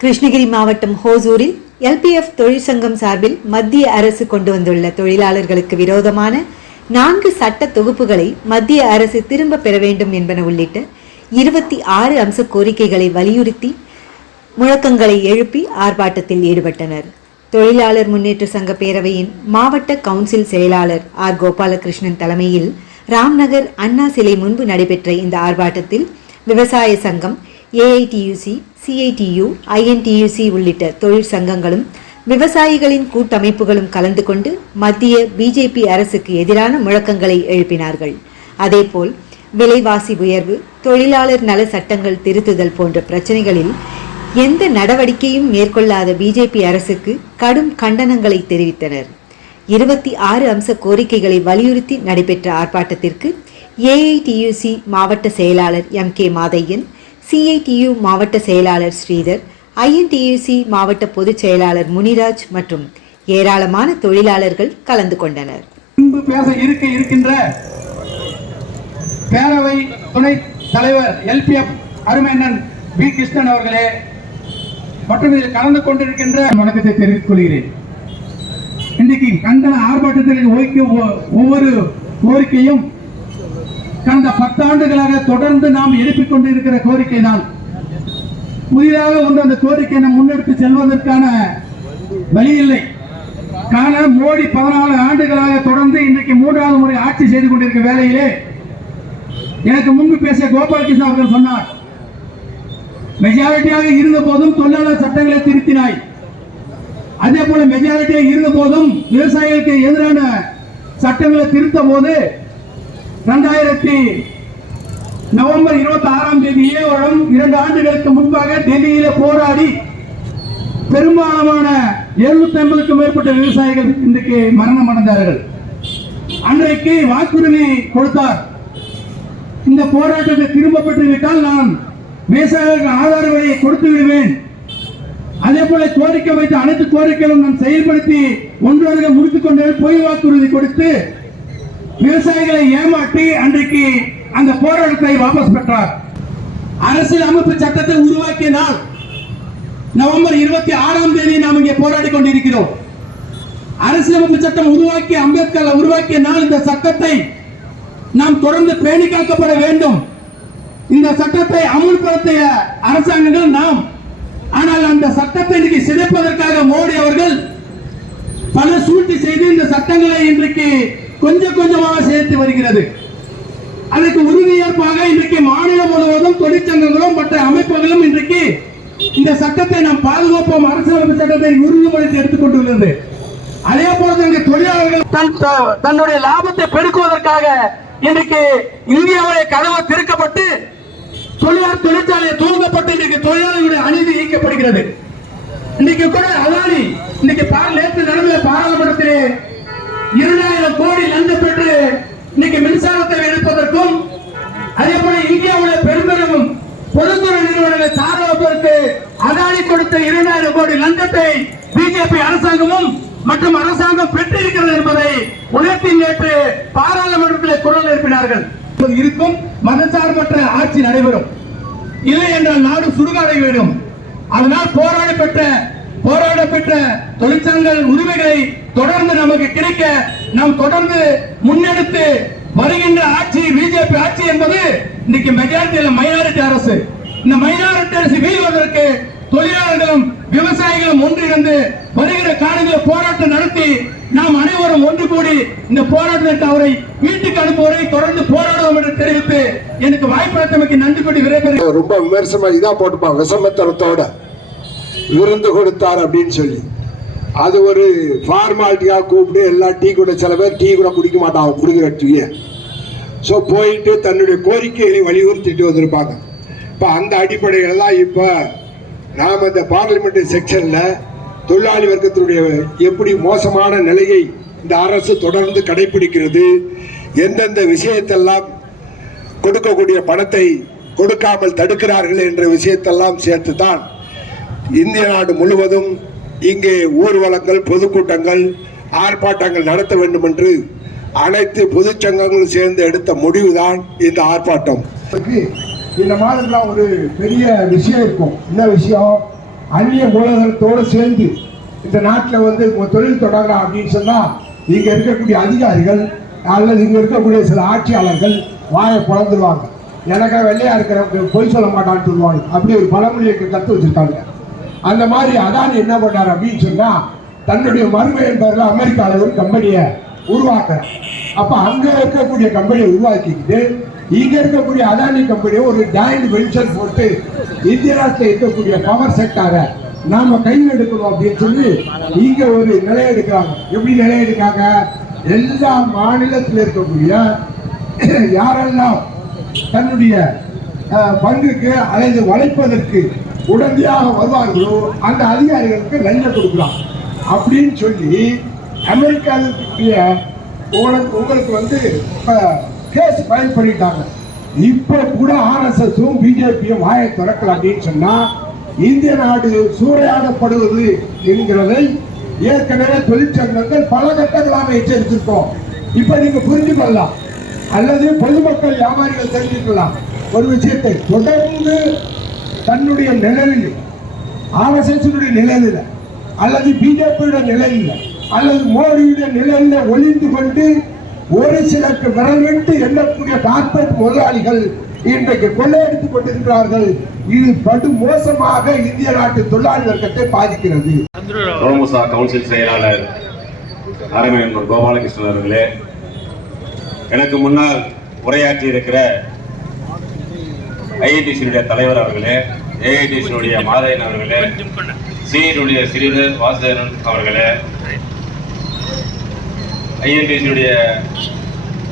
கிருஷ்ணகிரி மாவட்டம் ஹோசூரில் எல்பிஎஃப் தொழிற்சங்கம் சார்பில் மத்திய அரசு கொண்டு வந்துள்ள தொழிலாளர்களுக்கு விரோதமான நான்கு சட்ட தொகுப்புகளை மத்திய அரசு திரும்ப பெற வேண்டும் என்பன உள்ளிட்ட இருபத்தி ஆறு அம்ச கோரிக்கைகளை வலியுறுத்தி முழக்கங்களை எழுப்பி ஆர்ப்பாட்டத்தில் ஈடுபட்டனர். தொழிலாளர் முன்னேற்ற சங்க பேரவையின் மாவட்ட கவுன்சில் செயலாளர் ஆர் கோபாலகிருஷ்ணன் தலைமையில் ராம்நகர் அண்ணா சிலை முன்பு நடைபெற்ற இந்த ஆர்ப்பாட்டத்தில் விவசாய சங்கம் ஏஐடியூசி சிஐடியு ஐஎன்டியூசி உள்ளிட்ட தொழிற்சங்கங்களும் விவசாயிகளின் கூட்டமைப்புகளும் கலந்து கொண்டு மத்திய பிஜேபி அரசுக்கு எதிரான முழக்கங்களை எழுப்பினார்கள். அதேபோல் விலைவாசி உயர்வு தொழிலாளர் நல சட்டங்கள் திருத்துதல் போன்ற பிரச்சனைகளில் எந்த நடவடிக்கையும் மேற்கொள்ளாத பிஜேபி அரசுக்கு கடும் கண்டனங்களை தெரிவித்தனர். இருபத்தி ஆறு அம்ச கோரிக்கைகளை வலியுறுத்தி நடைபெற்ற ஆர்ப்பாட்டத்திற்கு ஏஐடியூசி மாவட்ட செயலாளர் எம் கே மாதையன் சிஐடியு மாவட்ட செயலாளர் ஸ்ரீதர் ஐஎன்டியூசி மாவட்ட பொதுச் செயலாளர் முனிராஜ் மற்றும் ஏராளமான தொழிலாளர்கள் கலந்து கொண்டனர். முன்பு பேச இருக்க இருக்கின்ற பேரவை துணை தலைவர் எல்பிஎஃப் அருமையண்ணன் பி கிருஷ்ணன் அவர்களே மற்றும் இதில் கலந்து கொண்டிருக்கின்ற வணக்கத்தை தெரிவித்துக் கொள்கிறேன். இன்றைக்கு கண்டன ஆர்ப்பாட்டத்தில் ஒவ்வொரு கோரிக்கையும் கடந்த பத்தாண்டுகளாக தொடர்ந்து நாம் எழுப்பிக் கொண்டிருக்கிற கோரிக்கை தான் புதிதாக ஒன்று அந்த கோரிக்கை முன்னெடுத்து செல்வதற்கான வழி இல்லை காண மோடி பதினாலு ஆண்டுகளாக தொடர்ந்து இன்றைக்கு மூன்றாவது முறை ஆட்சி செய்து கொண்டிருக்க வேலையிலே எனக்கு முன்பு பேசிய கோபாலகிருஷ்ணன் அவர்கள் சொன்னார் மெஜாரிட்டியாக இருந்த போதும் தொழிலாளர் சட்டங்களை திருத்தினாய். அதே போல மெஜாரிட்டியாக இருந்த போதும் விவசாயிகளுக்கு எதிரான சட்டங்களை திருத்த போது ரெண்டாயிரத்தி நவம்பர் இருபத்தி ஆறாம் தேதியே வருடம் இரண்டு ஆண்டுகளுக்கு முன்பாக டெல்லியில போராடி பெரும்பாலான எழுநூத்தி ஐம்பதுக்கும் மேற்பட்ட விவசாயிகள் இன்றைக்கு மரணம் அடைந்தார்கள். அன்றைக்கு வாக்குறுதி கொடுத்தார். இந்த போராட்டத்தை திரும்ப பெற்றுவிட்டால் நான் விவசாயிகளுக்கு ஆதார விலையை கொடுத்து விடுவேன். அதே போல கோரிக்கை வைத்த அனைத்து கோரிக்கைகளும் நான் செயல்படுத்தி ஒன்றாக முடித்துக் கொண்டு பொய் வாக்குறுதி கொடுத்து விவசாயிகளை ஏமாற்றி அன்றைக்கு அந்த போராட்டத்தை வாபஸ் பெற்றார். அரசியல் அமைப்பு சட்டத்தை உருவாக்கிய நாள் நவம்பர் இருபத்தி ஆறாம் தேதி நாம் இங்கே போராடி கொண்டிருக்கிறோம். அரசியலமைப்பு சட்டம் உருவாக்கி அம்பேத்கர் உருவாக்கிய நாள் இந்த சட்டத்தை நாம் தொடர்ந்து பேணி காக்கப்பட வேண்டும். இந்த சட்டத்தை அமுல்படுத்திய அரசாங்கங்கள் நாம். ஆனால் அந்த சட்டத்தை இன்றைக்கு சிதைப்பதற்காக மோடி அவர்கள் பல சூழ்ச்சி செய்து இந்த சட்டங்களை இன்றைக்கு கொஞ்சமாக சேர்த்து வருகிறது. அதற்கு உறுதியேற்பாக இன்றைக்கு மாநிலம் முழுவதும் தொழிற்சங்கங்களும் மற்ற அமைப்புகளும் இன்றைக்கு இந்த சட்டத்தை நாம் பாதுகாப்போம். அரசியலமைப்பு சட்டத்தை உறுதிப்படுத்தி எடுத்துக்கொண்டுள்ளது அதே போல இங்கே தொழிலாளர்கள் தன்னுடைய லாபத்தை பெருக்குவதற்காக இன்றைக்கு இந்தியாவுடைய கதவு திறக்கப்பட்டு தொழிலாளர் தொழிற்சாலை தூங்கப்பட்டு இன்றைக்கு தொழிலாளர்களுடைய அநீதி ஈக்கப்படுகிறது இன்னைக்கு கூட அதானி இன்னைக்கு நேற்று நடந்த பாராளுமன்றத்திலே இரண்டாயிரம் கோடி லஞ்சம் பெற்று இன்னைக்கு மின்சாரத்தை எடுப்பதற்கும் அதே போல இந்தியாவுடைய பெரும்பெரும் பொதுத்துறை நிறுவனங்களை தாராவதற்கு அதானி கொடுத்த இரண்டாயிரம் கோடி லஞ்சத்தை பிஜேபி அரசாங்கமும் மற்றும் அரசாங்கம் பெற்றிருக்கிறது என்பதை உணர்த்தி நேற்று பாராளுமன்றத்தில் குரல் எழுப்பினார்கள். இருக்கும் மதசார்பற்ற ஆட்சி நடைபெறும். இல்லை என்றால் நாடு சுடுகாடை விடும். அதனால் போராட பெற்ற போராட பெற்ற தொழிற்சங்கங்கள் உரிமைகளை தொடர்ந்து நமக்கு கிடைக்க நாம் தொடர்ந்து முன்னெடுத்து வருகின்ற ஆட்சி பிஜேபி ஆட்சி என்பது இன்னைக்கு மெஜாரிட்டி மைனாரிட்டி அரசு. இந்த மைனாரிட்டி அரசு வீழ்வதற்கு தொழிலாளர்களும் விவசாயிகளும் ஒன்றிணைந்து வருகிற காலங்களில் போராட்டம் நடத்தி நாம் அனைவரும் ஒன்று கூடி இந்த போராட்டத்தை அவரை வீட்டுக்கு அனுப்புவரை தொடர்ந்து போராடுவோம் என்று தெரிவித்து எனக்கு வாய்ப்பு நன்றி கூடி விரைவு ரொம்ப விமர்சனமா இதா போட்டுப்பான் விஷமத்தனத்தோட. விருந்து கொடுத்தார் அப்படின்னு சொல்லி. அது ஒரு ஃபார்மாலிட்டியாக கூப்பிட்டு எல்லா டீ கூட சில பேர் டீ கூட குடிக்க மாட்டாங்க குடிக்கிற டீயை ஸோ போயிட்டு தன்னுடைய கோரிக்கைகளை வலியுறுத்திட்டு வந்திருப்பாங்க. இப்போ அந்த அடிப்படையில் தான் இப்போ நாம் இந்த பார்லிமெண்ட் செக்ஷனில் தொழிலாளி வர்க்கத்தினுடைய எப்படி மோசமான நிலையை இந்த அரசு தொடர்ந்து கடைபிடிக்கிறது எந்தெந்த விஷயத்தெல்லாம் கொடுக்கக்கூடிய பணத்தை கொடுக்காமல் தடுக்கிறார்கள் என்ற விஷயத்தெல்லாம் சேர்த்து தான் இந்திய நாடு முழுவதும் இங்கே ஊர்வலங்கள் பொதுக்கூட்டங்கள் ஆர்ப்பாட்டங்கள் நடத்த வேண்டும் என்று அனைத்து பொதுச்சங்கங்களும் சேர்ந்து எடுத்த முடிவுதான் இந்த ஆர்ப்பாட்டம். இந்த மாதிரிலாம் ஒரு பெரிய விஷயம் இருக்கும். என்ன விஷயம்? அந்நிய மூலதனத்தோடு சேர்ந்து இந்த நாட்டில் வந்து தொழில் தொடங்கலாம் அப்படின்னு சொன்னால் இங்கே இருக்கக்கூடிய அதிகாரிகள் அல்லது இங்கே இருக்கக்கூடிய சில ஆட்சியாளர்கள் வாயை பிறந்துருவாங்க எனக்கா வெள்ளையா இருக்கிற பொய் சொல்ல மாட்டான்னு சொல்லுவாங்க. அப்படி ஒரு பழமொழியை கற்று வச்சிருக்காங்க. அந்த மாதிரி அதானி என்ன பண்ணார் அப்படின்னு சொன்னா தன்னுடைய மறுமையின் பேரில் அமெரிக்காவில் ஒரு கம்பெனியை உருவாக்குறார். அப்ப அங்க இருக்கக்கூடிய கம்பெனியை உருவாக்கிக்கிட்டு இங்க இருக்கக்கூடிய அதானி கம்பெனியை ஒரு ஜாயிண்ட் வெஞ்சர் போட்டு இந்திய நாட்டில் இருக்கக்கூடிய பவர் செக்டாரை நாம கையில் எடுக்கணும் அப்படின்னு சொல்லி இங்க ஒரு நிலையை எடுக்கிறாங்க. எப்படி நிலையை எடுக்காங்க எல்லா மாநிலத்தில் இருக்கக்கூடிய யாரெல்லாம் தன்னுடைய பங்குக்கு அல்லது வளைப்பதற்கு உடனடியாக வருவார்களோ அந்த அதிகாரிகளுக்கு லஞ்சம் கொடுக்கலாம். அப்படின்னு சொல்லி அமெரிக்காவுக்கு உங்களுக்கு உங்களுக்கு வந்து கேஸ் ஃபைல் பண்ணிட்டாங்க. இப்போ கூட ஆர்எஸ்எஸும் பிஜேபியும் வாயை திறக்கல அப்படின்னு சொன்னா இந்திய நாடு சூறையாடப்படுவது என்கிறதை ஏற்கனவே தொழிற்சங்கங்கள் பல கட்டங்களாக எச்சரித்திருக்கோம். இப்போ நீங்க புரிஞ்சு கொள்ளலாம். அல்லது பொதுமக்கள் வியாபாரிகள் தெரிஞ்சுக்கலாம். ஒரு விஷயத்தை தொடர்ந்து தன்னுடைய நிழலில் ஆர்எஸ்எஸ்னுடைய நிழலில் அல்லது பிஜேபியுடைய நிழலில் அல்லது மோடியுடைய நிழலில் ஒளிந்து கொண்டு ஒரு சிலருக்கு விரல் எண்ணக்கூடிய கார்பரேட் முதலாளிகள் இன்றைக்கு கொள்ளையடித்துக் கொண்டிருக்கிறார்கள். இது படு மோசமாக இந்திய நாட்டு தொழிலாளி வர்க்கத்தை பாதிக்கிறது. கவுன்சில் செயலாளர் அரவிந்தன் கோபாலகிருஷ்ணன் அவர்களே எனக்கு முன்னால் உரையாற்றி இருக்கிற ஐஐடிசியுடைய தலைவர் அவர்களே ஏஐடிசியுடைய மாதையன் அவர்களே சியினுடைய சிறிதர் வாசுதேவன் அவர்களே ஐஐடிசியுடைய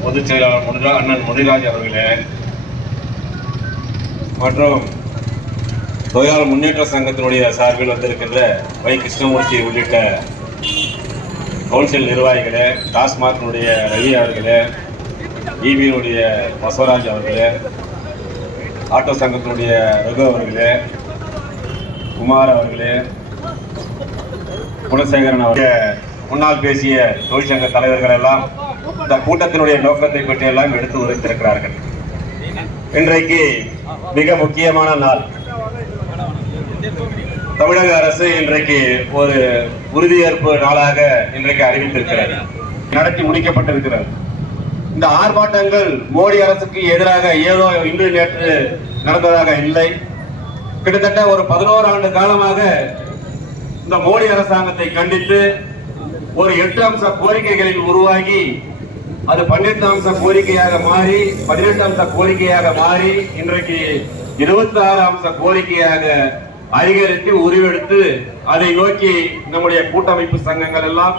பொதுச் செயலாளர் முனிரா அண்ணன் முனிராஜ் அவர்களே மற்றும் தொழிலாளர் முன்னேற்ற சங்கத்தினுடைய சார்பில் வந்திருக்கின்ற வை. கிருஷ்ணமூர்த்தி உள்ளிட்ட கவுன்சில் நிர்வாகிகளே டாஸ்மாகினுடைய ரவி அவர்களே இபியினுடைய பசவராஜ் அவர்களே ஆட்டோ சங்கத்தினுடைய ரகு அவர்களே குமார் அவர்களே குணசேகரன் அவர்களே முன்னால் பேசிய தொழிற்சங்க தலைவர்கள் எல்லாம் இந்த கூட்டத்தினுடைய நோக்கத்தை பற்றி எல்லாம் எடுத்து உரைத்திருக்கிறார்கள். இன்றைக்கு மிக முக்கியமான நாள். தமிழக அரசு இன்றைக்கு ஒரு உறுதியேற்பு நாளாக இன்றைக்கு அறிவித்திருக்கிறது. நடத்தி முடிக்கப்பட்டிருக்கிறது. இந்த ஆர்ப்பாட்டங்கள் மோடி அரசுக்கு எதிராக ஏதோ இன்று நேற்று நடந்ததாக இல்லை. கிட்டத்தட்ட ஒரு பதினோரு ஆண்டு காலமாக இந்த மோடி அரசாங்கத்தை கண்டித்து ஒரு எட்டு அம்ச கோரிக்கைகளில் உருவாகி அது பன்னெண்டு அம்ச கோரிக்கையாக மாறி பதினெட்டு அம்ச கோரிக்கையாக மாறி இன்றைக்கு இருபத்தி ஆறு அம்ச கோரிக்கையாக அதிகரித்து உருவெடுத்து அதை நோக்கி நம்முடைய கூட்டமைப்பு சங்கங்கள் எல்லாம்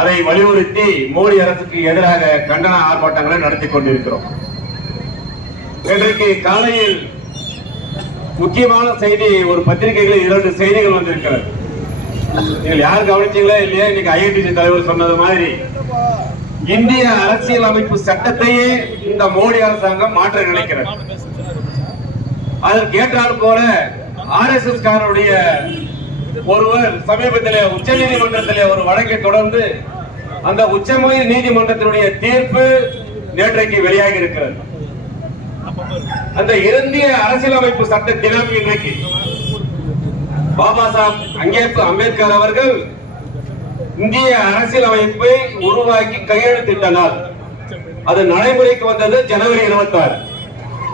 அதை வலியுறுத்தி மோடி அரசுக்கு எதிராக கண்டன ஆர்ப்பாட்டங்களை நடத்தி கொண்டிருக்கிறோம். இன்றைக்கு காலையில் முக்கியமான செய்தி ஒரு பத்திரிகைகளில் இரண்டு செய்திகள் வந்திருக்கிறது. நீங்கள் யார் கவனிச்சீங்களா இல்லையா? இன்னைக்கு ஐஐடி தலைவர் சொன்னது மாதிரி. இந்திய அரசியல் அமைப்பு சட்டத்தையே இந்த மோடி அரசாங்கம் மாற்ற நினைக்கிறது. அதற்கு ஏற்றால் போல ஆர் எஸ் எஸ் காரனுடைய ஒருவர் சமீபத்தில் உச்ச நீதிமன்றத்தில் ஒரு வழக்கை தொடர்ந்து அந்த உச்சமய நீதிமன்றத்தினுடைய தீர்ப்பு நேற்றைக்கு வெளியாகி இருக்கிறது. அந்த இந்திய அரசியலமைப்பு சட்ட தினம் இன்றைக்கு பாபா சாஹப் அம்பேத்கர் அவர்கள் இந்திய அரசியலமைப்பை உருவாக்கி கையெழுத்திட்ட நாள் அது நடைமுறைக்கு வந்தது ஜனவரி இருபத்தி ஆறு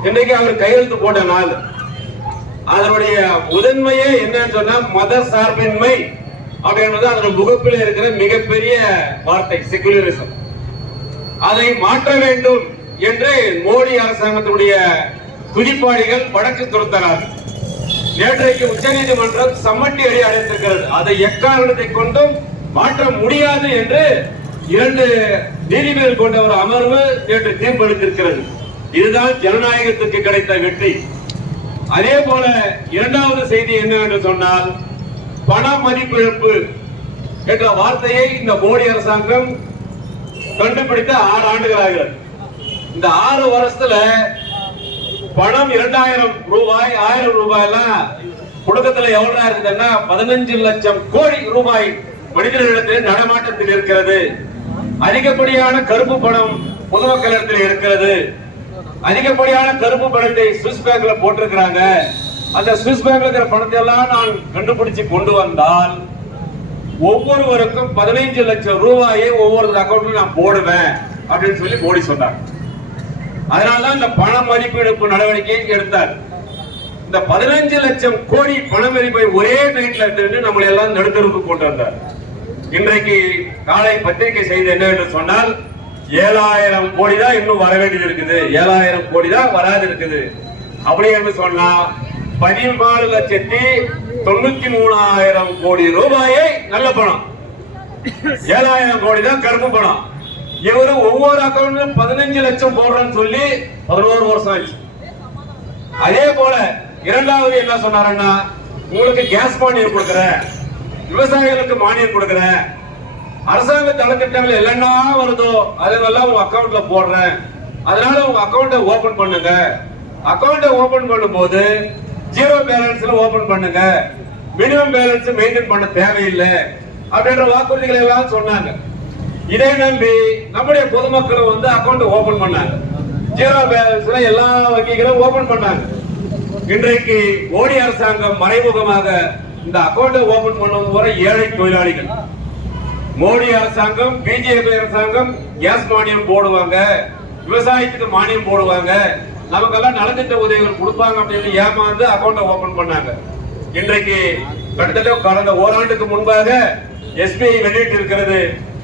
இன்றைக்கு அவர் கையெழுத்து போட்ட நாள். அதனுடைய முதன்மையே என்னன்னு சொன்னா மத சார்பின்மை அப்படின்றது அதனுடைய முகப்பில் இருக்கிற மிகப்பெரிய வார்த்தை செகுலரிசம் அதை மாற்ற வேண்டும் என்று மோடி அரசாங்கத்தினுடைய துதிப்பாடிகள் வழக்கு தொடுத்தனர் நேற்றைக்கு உச்சநீதிமன்றம் சம்மட்டி அடி அடைத்திருக்கிறது. அதை எக்காரணத்தை கொண்டும் மாற்ற முடியாது என்று இரண்டு நீதிபதிகள் கொண்ட ஒரு அமர்வு நேற்று தீர்ப்பளித்திருக்கிறது. இதுதான் ஜனநாயகத்துக்கு கிடைத்த வெற்றி. அதே போல இரண்டாவது செய்தி என்ன என்று சொன்னால் பண மதிப்பிழப்பு என்ற வார்த்தையை இந்த மோடி அரசாங்கம் கண்டுபிடித்த ஆறு ஆண்டுகளாக இந்த ஆறு வருஷத்துல பணம் இரண்டாயிரம் ரூபாய் ஆயிரம் ரூபாய் எல்லாம் புழக்கத்துல எவ்வளவு இருக்குதுன்னா பதினஞ்சு லட்சம் கோடி ரூபாய் மனிதர்களிடத்தில் நடமாட்டத்தில் இருக்கிறது. அதிகப்படியான கருப்பு பணம் பொதுமக்களிடத்தில் இருக்கிறது. அதிகப்படியான கருப்பு பணத்தை சுவிஸ் பேங்க்ல போட்டிருக்கிறாங்க. அந்த சுவிஸ் பேங்க்ல இருக்கிற பணத்தை எல்லாம் நான் கண்டுபிடிச்சு கொண்டு வந்தால் ஒவ்வொருவருக்கும் பதினைஞ்சு லட்சம் ரூபாயை ஒவ்வொரு அக்கௌண்ட்ல நான் போடுவேன் அப்படின்னு சொல்லி மோடி சொன்னார். அதனாலதான் இந்த பண மதிப்பெடுப்பு நடவடிக்கையை எடுத்தார். இந்த பதினஞ்சு லட்சம் கோடி பண மதிப்பை ஒரே நைட்ல இருந்து நம்மளை எல்லாம் நடுத்தருக்கு கொண்டு வந்தார். இன்றைக்கு காலை பத்திரிகை செய்தி என்ன என்று சொன்னால் ஏழாயிரம் கோடி தான் இன்னும் வர வேண்டியது இருக்குது ஏழாயிரம் கோடி தான் வராது இருக்குது அப்படி என்று சொன்னா பதினாறு லட்சத்தி தொண்ணூத்தி மூணாயிரம் கோடி ரூபாயை நல்ல பணம். ஏழாயிரம் கோடி தான் கரும்பு பணம். இவரு ஒவ்வொரு அக்கௌண்ட்லயும் பதினஞ்சு லட்சம் போடுறேன்னு சொல்லி பதினோரு வருஷம் ஆச்சு அதே போல இரண்டாவது என்ன சொன்னாருன்னா உங்களுக்கு கேஸ் மானியம் கொடுக்குறேன். விவசாயிகளுக்கு மானியம் கொடுக்குறேன். அரசாங்க தலைக்கட்டங்கள் என்னென்ன வருதோ அதெல்லாம் உங்க அக்கௌண்ட்ல போடுறேன். அதனால உங்க அக்கௌண்ட்டை ஓபன் பண்ணுங்க. அக்கௌண்ட்டை ஓபன் பண்ணும்போது ஜீரோ பேலன்ஸ்ல ஓபன் பண்ணுங்க. மினிமம் பேலன்ஸ் மெயின்டைன் பண்ண தேவையில்லை அப்படின்ற வாக்குறுதிகளை எல்லாம் சொன்னாங்க. இதை நம்பி நம்முடைய பொதுமக்கள் வந்து அக்கௌண்ட் ஓபன் பண்ணாங்க. ஜீரோ பேலன்ஸ்ல எல்லா வங்கிகளும் ஓபன் பண்ணாங்க. இன்றைக்கு மோடி அரசாங்கம் மறைமுகமாக இந்த அக்கௌண்ட்டை ஓபன் பண்ணும் ஏழை தொழிலாளிகள் மோடி அரசாங்கம் பிஜேபி அரசாங்கம் கேஸ் மானியம் போடுவாங்க. விவசாயத்துக்கு மானியம் போடுவாங்க. நமக்கெல்லாம் நலத்திட்ட உதவிகள் கொடுப்பாங்க அப்படின்னு ஏமாந்து அக்கௌண்ட்டை ஓபன் பண்ணாங்க. இன்றைக்கு கிட்டத்தட்ட கடந்த ஓராண்டுக்கு முன்பாக எஸ்பிஐ வெளியிட்டு இருக்கிறது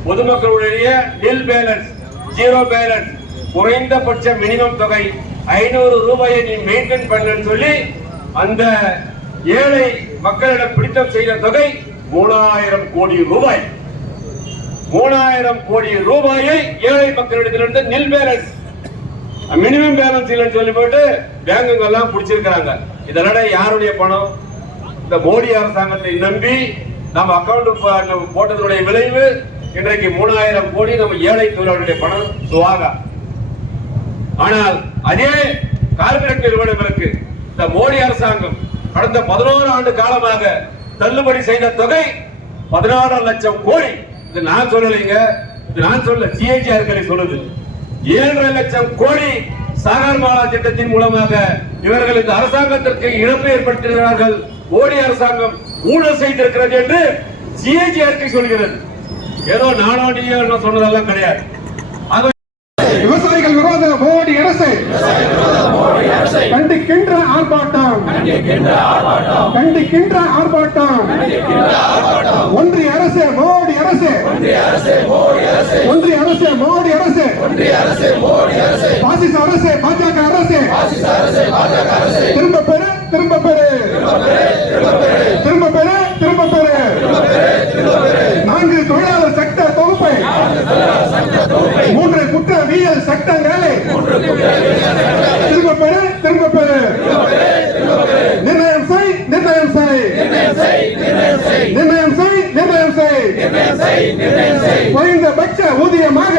பொதுமக்களுடைய நில் பேலன்ஸ் ஜீரோ பேலன்ஸ் குறைந்தபட்ச மினிமம் தொகை ஐநூறு ரூபாயை நீ மெயின்டைன் பண்ணு சொல்லி அந்த ஏழை மக்களிடம் பிடித்தம் செய்த தொகை மூணாயிரம் கோடி ரூபாய். மூணாயிரம் கோடி ரூபாயை ஏழை மக்களிடத்திலிருந்து நில் பேலன்ஸ் மினிமம் பேலன்ஸ் இல்லைன்னு சொல்லி போட்டு பேங்குங்க எல்லாம் பிடிச்சிருக்கிறாங்க இதெல்லாம் யாருடைய பணம்? இந்த மோடி அரசாங்கத்தை நம்பி நம்ம அக்கௌண்ட் போட்டதனுடைய விளைவு இன்றைக்கு மூணாயிரம் கோடி நம்ம ஏழை தொழிலாளருடைய பணம் சுவாகா. ஆனால் அதே கார்பரேட் நிறுவனங்களுக்கு இந்த மோடி அரசாங்கம் கடந்த பதினோரு ஆண்டு காலமாக தள்ளுபடி செய்த தொகை பதினாறு லட்சம் கோடி. இது நான் சொல்லலைங்க. இது நான் சொல்ல ஜிஐஜிஆர் சொல்லுது ஏழரை லட்சம் கோடி சாகர் மாலா திட்டத்தின் மூலமாக இவர்கள் இந்த அரசாங்கத்திற்கு இழப்பு ஏற்படுத்துகிறார்கள் மோடி அரசாங்கம் ஊழல் செய்திருக்கிறது என்று ஜிஐஜிஆர் சொல்கிறது. ஏதோ நானோ நீயோ சொன்னதெல்லாம் கிடையாது. விவசாயிகள் விரோத மோடி அரசு. கண்டிக்கின்ற ஆர்ப்பாட்டம். கண்டிக்கின்ற ஆர்ப்பாட்டம். ஒன்றிய அரசு மோடி அரசு. ஒன்றிய அரசு மோடி அரசு. பாசிச அரசு பாஜக அரசு. திரும்ப பெறு திரும்ப பெறு. திரும்ப பெறு திரும்ப பெறு நான்கு தொழிலாளர் சட்ட தொகுப்பை மூன்று குற்றவியல் சட்டங்களை. திரும்ப பெறு திரும்ப பெறு. நிர்ணயம் செய் நிர்ணயம் செய். நிர்ணயம் செய் நிர்ணயம் செய். குறைந்தபட்ச ஊதியமாக.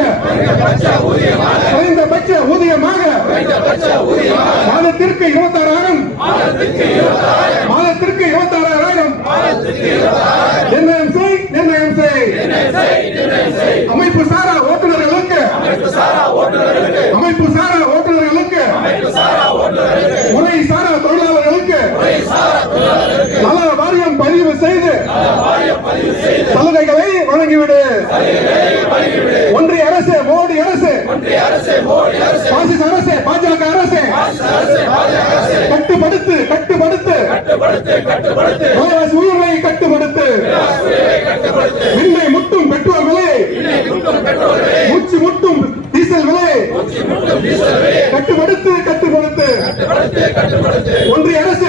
குறைந்தபட்ச ஊதியமாக. மாதத்திற்கு இருபத்தாறாயிரம். மாதத்திற்கு இருபத்தாறாயிரம். நிர்ணயம் செய் நிர்ணயம் செய். அமைப்பு சாரா ஓட்டுநர்களுக்கு அமைப்பு சாரா ஓட்டுநர்களுக்கு முறை சாரா தொழிலாளர்களுக்கு நல வாரியம் பதிவு செய்து சலுகைகளை வழங்கிவிடு. ஒன்றிய அரசு மோடி அரசு பாசிச அரசு பாஜக அரசு கட்டுப்படுத்து கட்டுப்படுத்து உயிரை கட்டுப்படுத்து இல்லை முட்டும் பெட்ரோல் விலை மூச்சு முட்டும் டீசல் விலை கட்டுப்படுத்து கட்டுப்படுத்து ஒன்றிய அரசு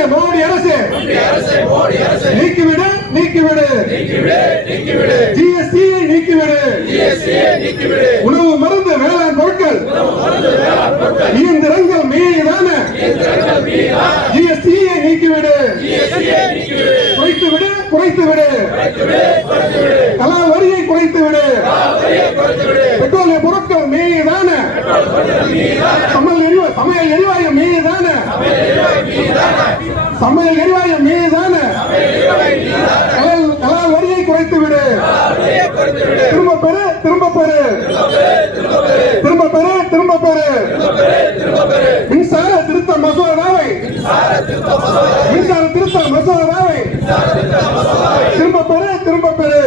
நீக்கிவிடு நீக்கிவிடு. ஜிஎஸ்டி நீக்கிவிடு உணவு மருந்து வேளாண் பொருட்கள் இயந்திரங்கள் மீதான ஜிஎஸ்டியை நீக்கிவிடு குறைத்து விடு குறைத்து விடு கலால் வரியை குறைத்து விடு பெட்ரோலிய பொருட்கள் மீதான சமையல் எரிவாயு சமையல் எரிவாயு மீதான சமையல் எரிவாயு மீதான கலால் கலால் வரியை குறைத்து விடு. திரும்ப பெரு திரும்ப பெரு திரும்ப பெரு திரும்ப பெரு மின்சார திருத்த மசோதாவை. மின்சார திருத்த மசோதாவை. திரும்ப பெரு திரும்ப பெறு.